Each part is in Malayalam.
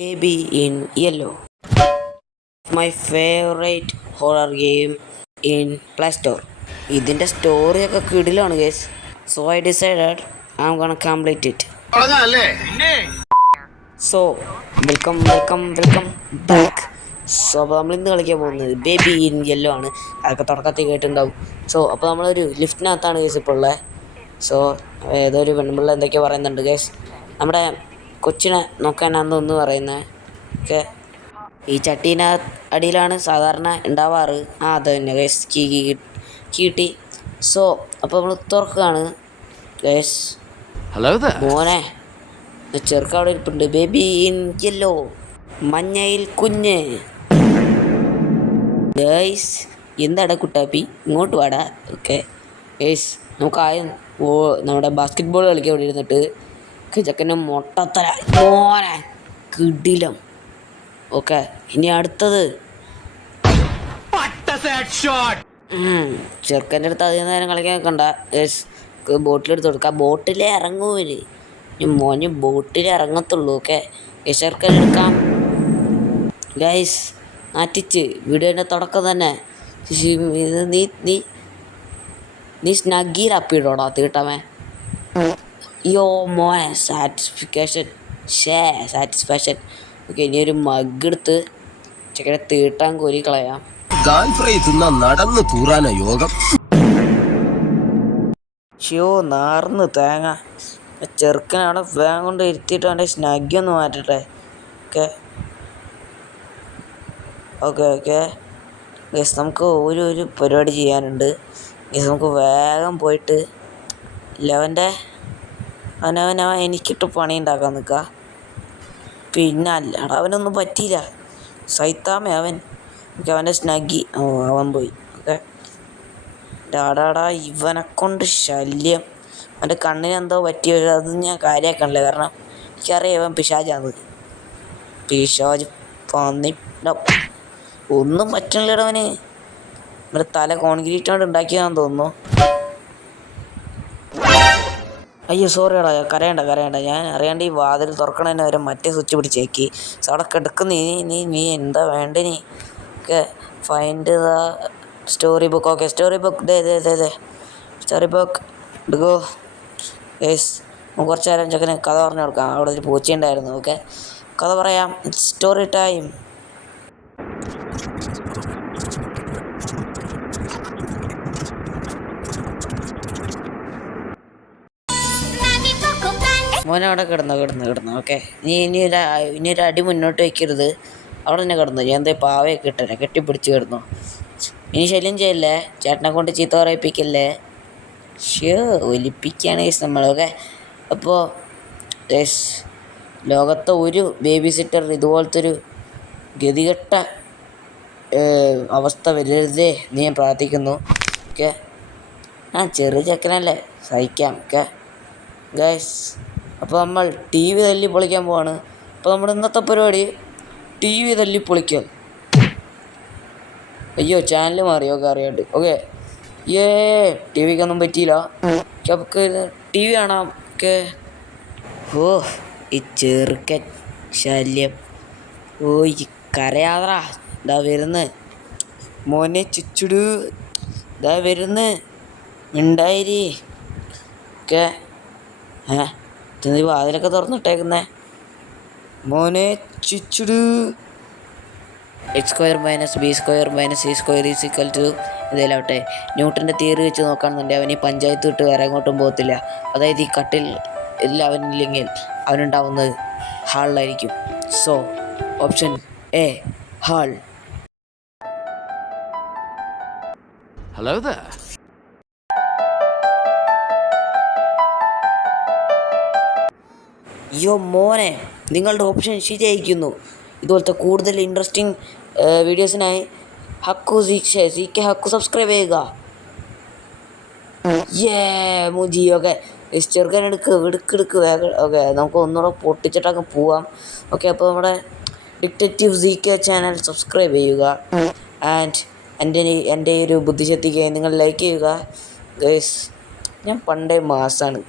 Baby in Yellow, my favorite horror game in Play Store. ഇതിൻ്റെ സ്റ്റോറിയൊക്കെ കിടിലാണ് guys. So I decided I am gonna complete it. So welcome back. So അപ്പോൾ നമ്മൾ ഇന്ന് കളിക്കാൻ പോകുന്നത് ബേബി ഇൻ യെല്ലോ ആണ്. അതൊക്കെ തുടക്കത്തിൽ കേട്ടിട്ടുണ്ടാവും. സോ അപ്പോൾ നമ്മളൊരു ലിഫ്റ്റിനകത്താണ് ഗേസ് ഇപ്പോൾ ഉള്ളത്. സോ ഏതോ ഒരു പെൺപിള്ള എന്തൊക്കെയോ പറയുന്നുണ്ട് ഗേസ്. നമ്മുടെ കൊച്ചിനെ നോക്കാനാണെന്ന് പറയുന്നത്. ഓക്കെ, ഈ ചട്ടീന അടിയിലാണ് സാധാരണ ഉണ്ടാവാറ്. അത് തന്നെ ഗേസ്, കിട്ടി. സോ അപ്പോൾ നമ്മൾ തുറക്കുകയാണ് ഗേസ്. മോനെ ചെറുക്ക അവിടെ ഇരിപ്പുണ്ട്. ബേബി ഇൻ യെല്ലോ, മഞ്ഞയിൽ കുഞ്ഞ്. ഗേസ് എന്താടാ കുട്ടാപ്പി, ഇങ്ങോട്ട് വാടാ. ഓക്കെ ഗേസ്, നമുക്ക് ആദ്യം നമ്മുടെ ബാസ്കറ്റ് ബോൾ കളിക്കാൻ ഇവിടെ ഇരുന്നിട്ട് ചെക്കൻ്റെ മൊട്ടത്തല മോനെ കിടിലം. ഓക്കെ, ഇനി അടുത്തത് ചെറുക്കൻ്റെ അടുത്ത് അധികം നേരം കളിക്കാൻ നിൽക്കണ്ട. ബോട്ടിലെടുത്ത് കൊടുക്കുക. ബോട്ടിലേ ഇറങ്ങൂര് മോന്, ബോട്ടിലേ ഇറങ്ങത്തുള്ളൂ. Okay, ചെറുക്കനെടുക്കാം guys. നാറ്റിച്ച് വീഡിയോൻ്റെ തുടക്കം തന്നെ നീ സ്നഗ്ഗിയിൽ അപ്പിടോടാ തീട്ടമേ. യോ മോനെ സാറ്റിസ്ഫാക്ഷൻ. ഓക്കെ, ഇനി ഒരു മഗ് എടുത്ത് ചെക്കനെ തീട്ടാൻ കോരി കളയാം. നടന്നു തൂറാനോ യോഗം. ഷോ നാർന്ന് തേങ്ങ. ചെറുക്കനെ അവിടെ വേഗം കൊണ്ട് ഇരുത്തിയിട്ട് അവൻ്റെ സ്നഗ്ഗി ഒന്ന് മാറ്റട്ടെ. ഓക്കെ ഓക്കെ ഓക്കെ ഗസ്, നമുക്ക് ഒരു പരിപാടി ചെയ്യാനുണ്ട് ഗസ്. നമുക്ക് വേഗം പോയിട്ട് അവൻ എനിക്കിട്ട് പണി ഉണ്ടാക്കാൻ നിൽക്കുക. പിന്നെ അല്ലാണ്ട് അവനൊന്നും പറ്റിയില്ല. സൈത്താമേ അവൻ. ഓക്കെ, അവൻ്റെ സ്നഗ്ഗി അവൻ പോയി. ഓക്കെ, ഡാടാടാ ഇവനെ കൊണ്ട് ശല്യം. അവൻ്റെ കണ്ണിനെന്തോ പറ്റിയ അത് ഞാൻ കാര്യമാക്കണില്ല. കാരണം എനിക്കറിയാം ഇവൻ പിശാചാണ്. പിശാജ് പന്നിട്ട ഒന്നും പറ്റണില്ലട അവന്. നമ്മുടെ തല കോൺക്രീറ്റ് കൊണ്ട് ഉണ്ടാക്കിയതാണെന്ന് തോന്നുന്നു. അയ്യോ സോറിയടാ, കരയണ്ട. ഞാൻ അറിയാണ്ട് ഈ വാതിൽ തുറക്കണതിന് വരെ മറ്റേ സ്വിച്ച് പിടിച്ചേക്കി. സോ അവിടെ കിടക്കുന്ന നീ എന്താ വേണ്ടനി. Okay, find the story book. Okay, story book story book എടുക്കോ ഗേസ്. നമുക്ക് കുറച്ച് നേരം ചെക്കന് കഥ പറഞ്ഞു കൊടുക്കാം. അവിടെ ഒരു പൂച്ചയുണ്ടായിരുന്നു. ഓക്കെ, കഥ പറയാം. Story time. മോനെ അവിടെ കിടന്നു. ഓക്കെ, ഇനി ഒരു അടി മുന്നോട്ട് വയ്ക്കരുത്. അവിടെ തന്നെ കിടന്നു. ഞാൻ എന്താ പാവയൊക്കെ ഇട്ടേ കെട്ടിപ്പിടിച്ച് കിടന്നു. ഇനി ശല്യം ചെയ്യല്ലേ, ചേട്ടനെ കൊണ്ട് ചീത്ത പറയിപ്പിക്കല്ലേ. ഒലിപ്പിക്കുകയാണ് ഗേസ് നമ്മൾ. ഓക്കെ, അപ്പോൾ ഗേസ് ലോകത്തെ ഒരു ബേബി സിറ്റർ ഇതുപോലത്തെ ഒരു ഗതികെട്ട അവസ്ഥ വരരുതേ എന്ന് ഞാൻ പ്രാർത്ഥിക്കുന്നു. ഓക്കെ, ചെറിയ ചെക്കനല്ലേ, സഹിക്കാം. ഓക്കെ ഗേസ്, അപ്പോൾ നമ്മൾ ടി വി തല്ലി പൊളിക്കാൻ പോവാണ്. അപ്പോൾ നമ്മുടെ ഇന്നത്തെ പരിപാടി ടി വി തല്ലി പൊളിക്കൽ. അയ്യോ ചാനൽ മാറി. ഓക്കെ, അറിയാണ്ട്. ഓക്കെ, ടി വിക്കൊന്നും പറ്റിയില്ല. നമുക്ക് ടി വി കാണാം. ഓക്കെ, ഈ ചെറുക്കൻ ശല്യം. ഈ കരയാതറാ, ഇതാ വരുന്ന് മോനെ ചുച്ചുടു, ഇതാ വരുന്ന് ഉണ്ടായിരി. ഓക്കെ, വാതിലൊക്കെ തുറന്നിട്ടേക്കുന്നേ മോനെ ചുച്ചുടു. x² - b² - c² ഇതേലാവട്ടെ. ന്യൂട്ടൻ്റെ തിയറി വെച്ച് നോക്കുകയാണെന്നുണ്ടെങ്കിൽ അവൻ ഈ പഞ്ചായത്ത് വിട്ട് വേറെ എങ്ങോട്ടും പോകത്തില്ല. അതായത് ഈ കട്ടിൽ എല്ലാം അവനില്ലെങ്കിൽ അവനുണ്ടാവുന്നത് ഹാളിലായിരിക്കും. So option A hall. Hello there. യോ മോനെ, നിങ്ങളുടെ ഓപ്ഷൻ ശരിയായിരിക്കുന്നു. ഇതുപോലത്തെ കൂടുതൽ ഇൻട്രസ്റ്റിംഗ് വീഡിയോസിനായി ഹക്കു സബ്സ്ക്രൈബ് ചെയ്യുക. മുജി. ഓക്കെ, ചെറുക്കൻ എടുക്ക് വേഗം. ഓക്കെ, നമുക്ക് ഒന്നുകൂടെ പൊട്ടിച്ചിട്ടൊക്കെ പോവാം. ഓക്കെ, അപ്പോൾ നമ്മുടെ ഡിറ്റക്റ്റീവ് ZK ചാനൽ സബ്സ്ക്രൈബ് ചെയ്യുക. ആൻഡ് എൻ്റെ ഒരു ബുദ്ധിശക്തിക്ക് നിങ്ങൾ ലൈക്ക് ചെയ്യുക ഗേസ്. ഞാൻ പണ്ടേ മാസാണ്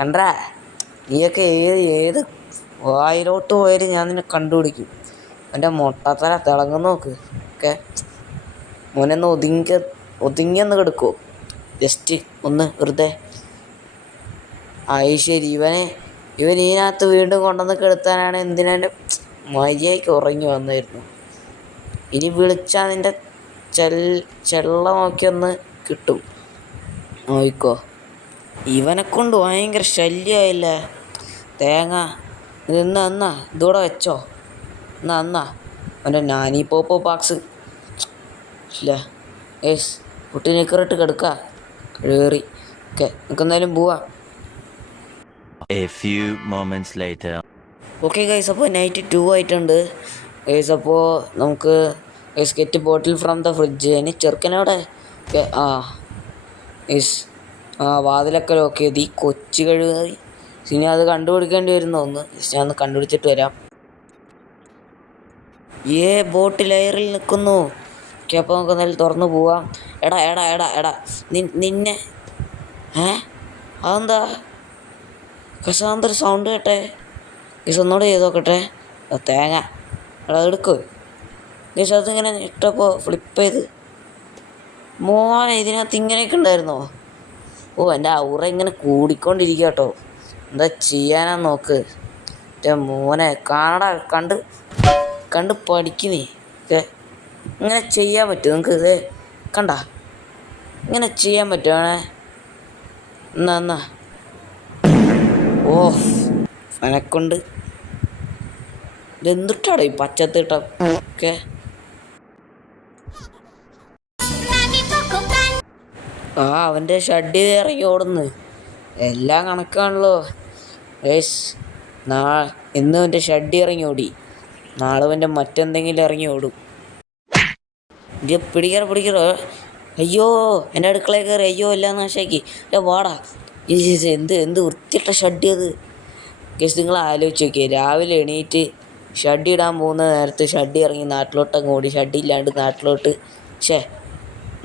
കണ്ടാ. നീയൊക്കെ ഏത് വായിലോട്ട് പോയാലും ഞാൻ നിന്നെ കണ്ടുപിടിക്കും. എൻ്റെ മൊട്ടത്തല തിളങ്ങുന്ന നോക്ക്. ഓക്കെ, മോനൊന്ന് ഒതുങ്ങിയൊന്ന് കിടക്കുമോ? ജസ്റ്റ് ഒന്ന് വെറുതെ. ശരി. ഇവൻ ഇതിനകത്ത് വീണ്ടും കൊണ്ടുവന്ന് കിടത്താനാണ്. എന്തിനാണ് മര്യാദയ്ക്ക് ഉറങ്ങി വന്നായിരുന്നു. ഇനി വിളിച്ചാൽ നിൻ്റെ ചെള്ള നോക്കിയൊന്ന് കിട്ടും. നോയിക്കോ. ഇവനെ കൊണ്ട് ഭയങ്കര ശല്യമായില്ല തേങ്ങ. എന്നാ ഇതൂടെ വെച്ചോ. എന്നാ അവൻ്റെ നാനി പോപ്പോ പാക്സ് ഇല്ല. കുട്ടി നിക്കറിട്ട് കിടക്കുക കയറി. ഓക്കെ, നമുക്കെന്തായാലും പോവാം. A few moments later. Okay guys, അപ്പോൾ നൈറ്റ് 2 ആയിട്ടുണ്ട് ഗൈസ്. അപ്പോൾ നമുക്ക് get bottle from the fridge. ഇനി ചെറുക്കനോടെ വാതിലൊക്കെ ലോക്ക് ചെയ്ത് ഈ കൊച്ചു കഴിവ്. ഇനി അത് കണ്ടുപിടിക്കേണ്ടി വരുന്ന ഒന്ന്. ഞാൻ ഒന്ന് കണ്ടുപിടിച്ചിട്ട് വരാം. ബോട്ട് ലെയറിൽ നിൽക്കുന്നു. ഓക്കെ, അപ്പോൾ നമുക്ക് എന്തായാലും തുറന്ന് പോവാം. എടാ നിന്നെ അതെന്താ കസാന്തൊരു സൗണ്ട് കേട്ടെ? ഗീസ് ഒന്നുകൂടെ ചെയ്ത് നോക്കട്ടെ. തേങ്ങ എടുക്കും ഗീസ്. അതിങ്ങനെ ഇട്ടപ്പോൾ ഫ്ലിപ്പ് ചെയ്ത്. മോനെ, ഇതിനകത്ത് ഇങ്ങനെയൊക്കെ ഉണ്ടായിരുന്നോ? എൻ്റെ ഔറ ഇങ്ങനെ കൂടിക്കൊണ്ടിരിക്കുക കേട്ടോ. എന്താ ചെയ്യാനാ നോക്ക്. മോനെ കണ്ട് പഠിക്കുന്നേ. ഇങ്ങനെ ചെയ്യാൻ പറ്റും നിങ്ങൾക്ക്? കണ്ട ഇങ്ങനെ ചെയ്യാൻ പറ്റുവാണേ. എന്നാ എന്നെക്കൊണ്ട് ഇതെന്തിട്ടാടോ ഈ പച്ചത്തിട്ട? ഓക്കെ, അവൻ്റെ ഷഡ് ഇറങ്ങി ഓടുന്നു. എല്ലാം കണക്കാണല്ലോ. ഇന്ന് അവൻ്റെ ഷഡ് ഇറങ്ങി ഓടി, നാളെ അവൻ്റെ മറ്റെന്തെങ്കിലും ഇറങ്ങി ഓടും. ഇത് പിടിക്കാറോ. അയ്യോ, എൻ്റെ അടുക്കളയിൽ കയറി. അയ്യോ, എല്ലാം നാശാക്കി. വാടാ. എന്ത് വൃത്തിയിട്ട ഷഡ് അത്. ഗസ്, നിങ്ങൾ ആലോചിച്ച് നോക്കിയേ. രാവിലെ എണീറ്റ് ഷഡ് ഇടാൻ പോകുന്ന നേരത്ത് ഷഡ് ഇറങ്ങി നാട്ടിലോട്ടങ്ങ് ഓടി. ഷഡ് ഇല്ലാണ്ട് നാട്ടിലോട്ട്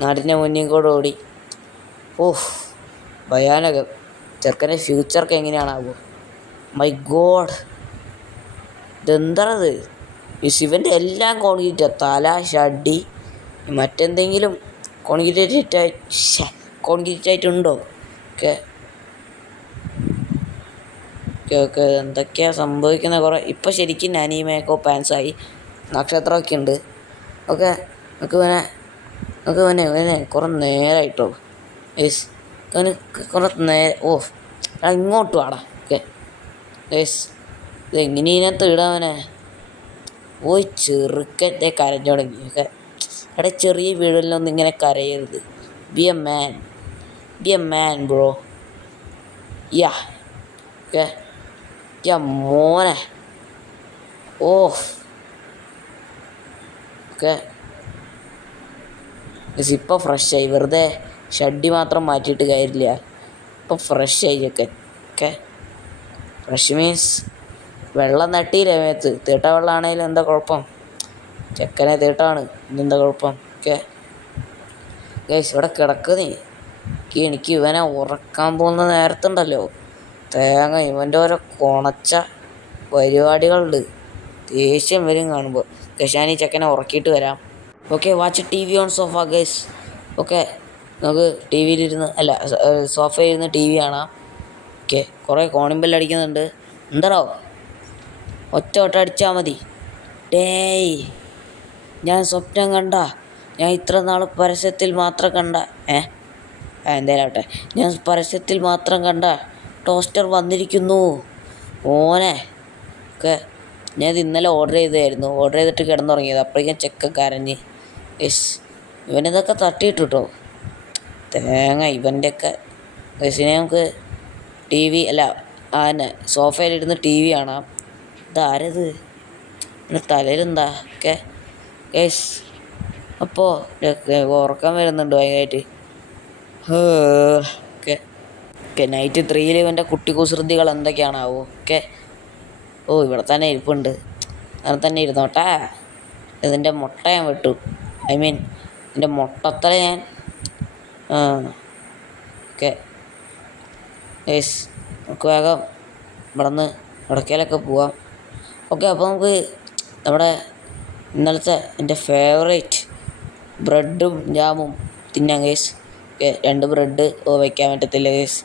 നാടിൻ്റെ മുന്നിൽ കൂടെ ഓടി. ഭയാനകം. ചെറുക്കൻ്റെ ഫ്യൂച്ചർക്ക് എങ്ങനെയാണാവോ? My God, ഇതെന്താണത്? ഈ ശിവൻ്റെ എല്ലാം കോൺക്രീറ്റാണ്. തല, ഷഡ്ഡി, മറ്റെന്തെങ്കിലും കോൺക്രീറ്റ് ആയിട്ടുണ്ടോ? ഓക്കെ, എന്തൊക്കെയാണ് സംഭവിക്കുന്നത്? കുറേ ഇപ്പം ശരിക്കും നാനി മേക്കോ പാൻസായി, നക്ഷത്രമൊക്കെ ഉണ്ട്. ഓക്കെ, നമുക്ക് ഇവനെ കുറേ നേരമായിട്ടോ. കുറേ നേരം. ഇങ്ങോട്ട് വാടാ. ഓക്കെ, ഇതെങ്ങനെ ഇതിനകത്ത് ഇടാവനെ? ചെറുക്കൻ്റെ കരഞ്ഞു തുടങ്ങി. ഓക്കെ, ചെറിയ വീടിലൊന്നും ഇങ്ങനെ കരയരുത്. Be a man bro. Okay, മോനെ. ഓക്കെ, ഇപ്പം ഫ്രഷായി. വെറുതെ ഷഡ്ഡി മാത്രം മാറ്റിയിട്ട് കാര്യമില്ല. ഇപ്പം ഫ്രഷായി ചെക്കൻ. ഓക്കെ, ഫ്രഷ് മീൻസ് വെള്ളം തട്ടിയില്ലേ മേത്ത്. തീട്ട വെള്ളമാണെങ്കിലും എന്താ കുഴപ്പം? ചെക്കനെ തീട്ടാണ്, ഇതെന്താ കുഴപ്പം? ഓക്കെ ഗൈസ്, ഇവിടെ കിടക്കുന്നേ. എനിക്ക് ഇവനെ ഉറക്കാൻ പോകുന്ന നേരത്തുണ്ടല്ലോ തേങ്ങ ഇവൻ്റെ ഓരോ കൊണച്ച പരിപാടികളുണ്ട്. ദേഷ്യം വരും കാണുമ്പോൾ. ഞാൻ ഈ ചെക്കനെ ഉറക്കിയിട്ട് വരാം. Okay, watch T V on sofa guys. Okay, നമുക്ക് ടി വിയിലിരുന്ന് സോഫയിലിരുന്ന് ടി വി കാണാം. ഓക്കെ, കുറേ കോണിംബെല്ലാം അടിക്കുന്നുണ്ട്. എന്താണോ ഒറ്റ അടിച്ചാൽ മതി. ഡേയ്, ഞാൻ സ്വപ്നം കണ്ട, ഞാൻ ഇത്ര നാൾ പരസ്യത്തിൽ മാത്രം കണ്ട എന്തായാലും ആവട്ടെ, ഞാൻ പരസ്യത്തിൽ മാത്രം കണ്ട ടോസ്റ്റർ വന്നിരിക്കുന്നു മോനെ. ഓക്കെ, ഞാനത് ഇന്നലെ ഓർഡർ ചെയ്തതായിരുന്നു. ഓർഡർ ചെയ്തിട്ട് കിടന്നുറങ്ങിയത്. അപ്പോഴേക്കും ചെക്കൻ കരഞ്ഞ്. ഇവനിതൊക്കെ തട്ടിയിട്ടോ തേങ്ങ. ഇവൻ്റെയൊക്കെ ഗസിനെ നമുക്ക് ടി വി സോഫയിലിരുന്ന് ടി വി കാണാം. ഇതാരത്? എൻ്റെ തലയിലെന്താ? ഓക്കെ ഗൈസ്, അപ്പോൾ ഉറക്കം വരുന്നുണ്ട് ഭയങ്കരമായിട്ട്. ഓക്കെ, നൈറ്റ് 3 ഇവൻ്റെ കുട്ടി കുസൃതികൾ എന്തൊക്കെയാണാവോ? ഓക്കെ, ഇവിടെ തന്നെ ഇരിപ്പുണ്ട്. അങ്ങനെ തന്നെ ഇരുന്നോട്ടെ. ഇതിൻ്റെ മുട്ട ഞാൻ വിട്ടു. ഇതിൻ്റെ മുട്ടത്തല ഞാൻ ഓക്കെ ഗൈസ്, നമുക്ക് വേഗം ഇവിടെ നിന്ന് ഇടയ്ക്കലൊക്കെ പോവാം. ഓക്കെ, അപ്പോൾ നമുക്ക് നമ്മുടെ ഇന്നലത്തെ എൻ്റെ ഫേവറേറ്റ് ബ്രെഡും ജാമും തിന്നാം ഗൈസ്. ഓക്കെ, 2 ബ്രെഡ് വയ്ക്കാൻ പറ്റത്തില്ല ഗൈസ്.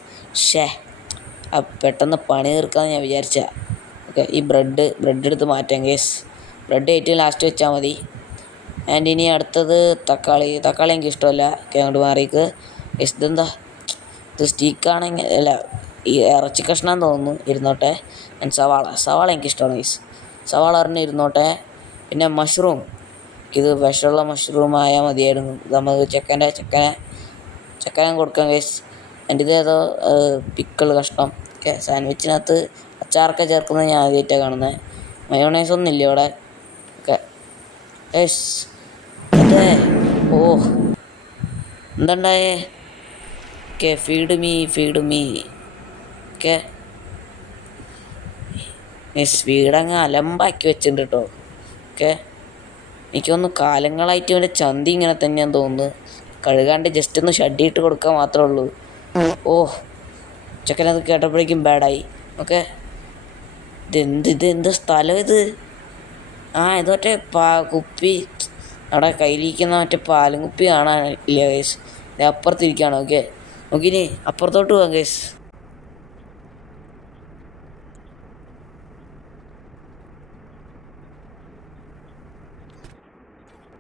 പെട്ടെന്ന് പണി തീർക്കാമെന്ന് ഞാൻ വിചാരിച്ച. ഓക്കെ, ഈ ബ്രെഡ് എടുത്ത് മാറ്റാം ഗൈസ്. ബ്രെഡ് ഏറ്റവും ലാസ്റ്റ് വെച്ചാൽ മതി. ആൻഡ് ഇനി അടുത്തത് തക്കാളി എനിക്ക് ഇഷ്ടമല്ല. ഓക്കെ, അങ്ങോട്ട് മാറിക്ക് ഗൈസ്. ഇതെന്താ ഇത് സ്റ്റീക്കാണെങ്കിൽ അല്ല, ഈ ഇറച്ചി കഷ്ണം തോന്നുന്നു. ഇരുന്നോട്ടെ. ആൻഡ് സവാള എനിക്കിഷ്ടമാണ് ഗൈസ്. സവാള പറഞ്ഞ് ഇരുന്നോട്ടെ. പിന്നെ മഷ്റൂം, ഇത് വിഷമുള്ള മഷ്റൂം ആയാൽ മതിയായിരുന്നു. ഇത് നമുക്ക് ചെക്കനെ കൊടുക്കാം ഗൈസ്. എൻ്റെ ഇത് ഏതോ പിക്കിൾ കഷ്ണം. ഓക്കെ, സാൻഡ്വിച്ചിനകത്ത് അച്ചാറൊക്കെ ചേർക്കുന്നത് ഞാൻ ആദ്യമായിട്ടാണ് കാണുന്നത്. മയോണൈസ് ഒന്നും ഇല്ല ഇവിടെ. ഓക്കെ ഗൈസ്, അതെ. ഓ, എന്തുണ്ടായേ? Okay, feed me. Okay guys, വീടങ്ങ് അലമ്പാക്കി വെച്ചിട്ടുണ്ട് കേട്ടോ. ഓക്കെ, എനിക്ക് തോന്നുന്നു കാലങ്ങളായിട്ട് ഇവൻ്റെ ചന്തി ഇങ്ങനെ തന്നെയാന്ന് തോന്നുന്നു. കഴുകാണ്ട് ജസ്റ്റ് ഒന്ന് ഷഡിയിട്ട് കൊടുക്കാൻ മാത്രമേ ഉള്ളൂ. ഓ, ചെക്കനത് കേട്ടപ്പോഴേക്കും ബാഡായി. ഓക്കെ, ഇതെന്ത് സ്ഥലം ഇത്? ഇത് മറ്റേ കുപ്പി അവിടെ കയ്യിലിരിക്കുന്ന മറ്റേ പാലും കുപ്പി കാണാനില്ല ഗൈസ്. അപ്പുറത്തിരിക്കുകയാണ്. ഓക്കെ, നോക്കിനി അപ്പുറത്തോട്ട് പോകാം ഗൈസ്.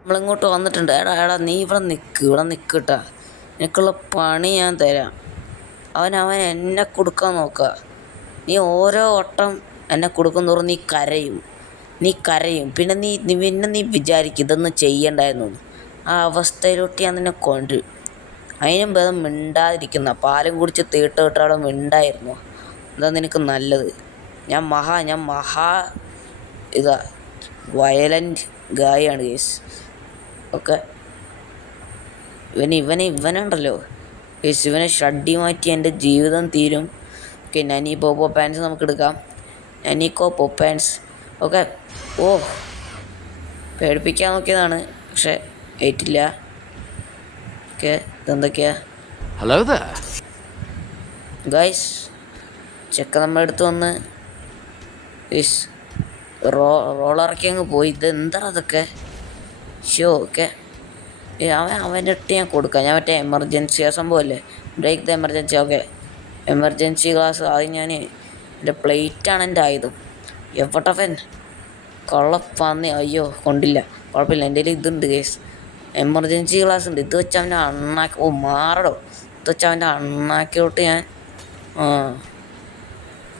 നമ്മളിങ്ങോട്ട് വന്നിട്ടുണ്ട്. എടാ നീ ഇവിടെ നിൽക്കട്ടാ. നിനക്കുള്ള പണി ഞാൻ തരാം. അവൻ എന്നെ കൊടുക്കാൻ നോക്കുക. നീ ഓരോ വട്ടം എന്നെ കൊടുക്കും തോറും നീ കരയും. പിന്നെ നീ വിചാരിക്കും ഇതൊന്നും ചെയ്യണ്ടായിരുന്നു. ആ അവസ്ഥയിലോട്ട് ഞാൻ നിന്നെ കൊണ്ടുവരും. അതിനും ഭേദം മിണ്ടാതിരിക്കുന്ന, പാലും കുടിച്ച് തീട്ടവിടെ മിണ്ടായിരുന്നു. എന്താ നിനക്ക് നല്ലത്? ഞാൻ മഹാ ഇതാ വയലൻ്റ് ഗായാണ് കേസ്. ഓക്കെ, ഇവനുണ്ടല്ലോ കേസ്, ഇവനെ ഷഡ്ഡി മാറ്റി എൻ്റെ ജീവിതം തീരും. ഓക്കെ, നനി പോപ്പോ പാൻസ് നമുക്ക് എടുക്കാം. നനിക്കോ പോപ്പാൻസ്. ഓക്കെ, ഓ, പേടിപ്പിക്കാൻ നോക്കിയതാണ്, പക്ഷെ ഏറ്റില്ല. ഓക്കെ, ഇതെന്തൊക്കെയാ? Hello there. ഗൈസ്, ചെക്ക നമ്മുടെ അടുത്ത് വന്ന് ഗൈസ് റോളിറക്കി അങ്ങ് പോയി. ഇതെന്താ അതൊക്കെ? ഓക്കെ, അവൻ്റെ ഇട്ട് ഞാൻ കൊടുക്കാം. ഞാൻ മറ്റേ എമർജൻസി ആ സംഭവമല്ലേ, break the emergency. Okay, emergency glass ആദ്യം ഞാൻ എൻ്റെ പ്ലേറ്റാണ് എൻ്റെ ആയുധം. എവട്ടവൻ കൊള്ളപ്പന്നി. അയ്യോ, കൊണ്ടില്ല, കുഴപ്പമില്ല. എൻ്റെ കയ്യിൽ ഇതുണ്ട് കേസ്, എമർജൻസി ഗ്ലാസ് ഉണ്ട്. ഇത് വെച്ച് അവൻ്റെ അണ്ണാക്കി മാറടോ. ഇത് വെച്ച് അവൻ്റെ അണ്ണാക്കിലോട്ട് ഞാൻ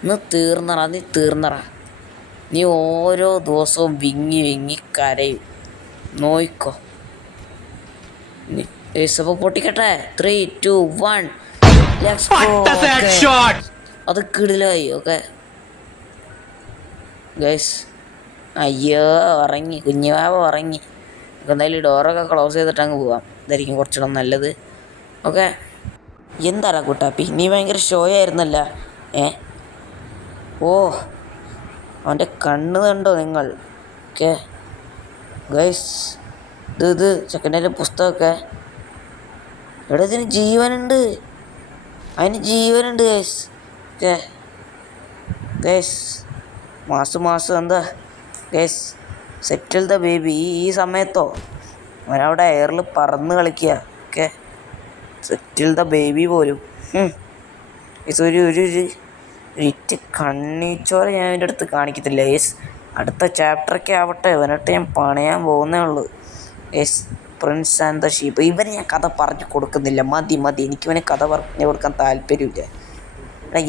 നീ തീർന്നറ. നീ ഓരോ ദിവസവും വിങ്ങി കരയും. നോയിക്കോ. അപ്പോൾ പൊട്ടിക്കട്ടെ. 3, 2, 1 അത് കിടിലായി. ഓക്കെ ഗൈസ്, അയ്യോ ഉറങ്ങി, കുഞ്ഞുവാവ ഉറങ്ങി. എന്തായാലും ഡോറൊക്കെ ക്ലോസ് ചെയ്തിട്ട് അങ്ങ് പോവാം. ഇതായിരിക്കും കുറച്ചുകൂടെ നല്ലത്. ഓക്കെ, എന്താടാ കുട്ടാപ്പി, നീ ഭയങ്കര ഷോ ആയിരുന്നല്ല. ഓ, അവൻ്റെ കണ്ണ് കണ്ടോ നിങ്ങൾ? ഓക്കെ ഗൈസ്, ഇത് സെക്കൻഡിൻ്റെ പുസ്തകമൊക്കെ ഇവിടെ ഇതിന് ജീവനുണ്ട്. ഗൈസ്. ഓക്കെ ഗൈസ്, മാസം എന്താ ഗൈസ്, സെറ്റിൽ ദ ബേബി. ഈ സമയത്തോ അവനവിടെ എയറിൽ പറന്ന് കളിക്കുക. ഓക്കെ, സെറ്റിൽ ദ ബേബി പോലും. ഒരു ഇറ്റ് കണ്ണീച്ചോര ഞാൻ എൻ്റെ അടുത്ത് കാണിക്കത്തില്ല ഗൈസ്. അടുത്ത ചാപ്റ്ററൊക്കെ ആവട്ടെ, ഇവനിട്ട് ഞാൻ പണയാൻ പോകുന്നേ ഉള്ളൂ guys. Prince and the sheep, ഇവന് ഞാൻ കഥ പറഞ്ഞു കൊടുക്കുന്നില്ല. മതി. എനിക്കിവനെ കഥ പറഞ്ഞു കൊടുക്കാൻ താല്പര്യമില്ല.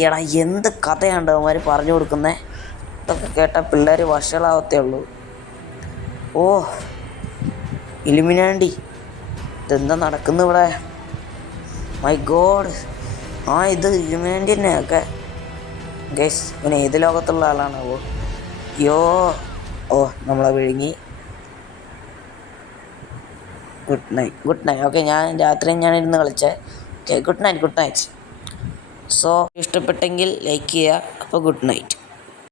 എടാ എന്ത് കഥയാണ് അവന്മാർ പറഞ്ഞു കൊടുക്കുന്നത്? ഇതൊക്കെ കേട്ടാൽ പിള്ളേർ വഷളാവത്തേ ഉള്ളൂ. ഓ, ഇലുമിനാണ്ടി, ഇതെന്താ നടക്കുന്നു ഇവിടെ? മൈ ഗോഡ്, ഇത് ഇലുമിനാണ്ടി തന്നെ. ഒക്കെ ഗൈസ്, ഇവൻ ഏത് ലോകത്തുള്ള ആളാണ്? നമ്മളെ വിഴുങ്ങി. Good night. ഓക്കെ, ഞാൻ രാത്രി ഇരുന്ന് കളിച്ചേ. Okay, good night. സോ ഇഷ്ടപ്പെട്ടെങ്കിൽ ലൈക്ക് ചെയ്യുക. അപ്പോൾ ഗുഡ് നൈറ്റ്.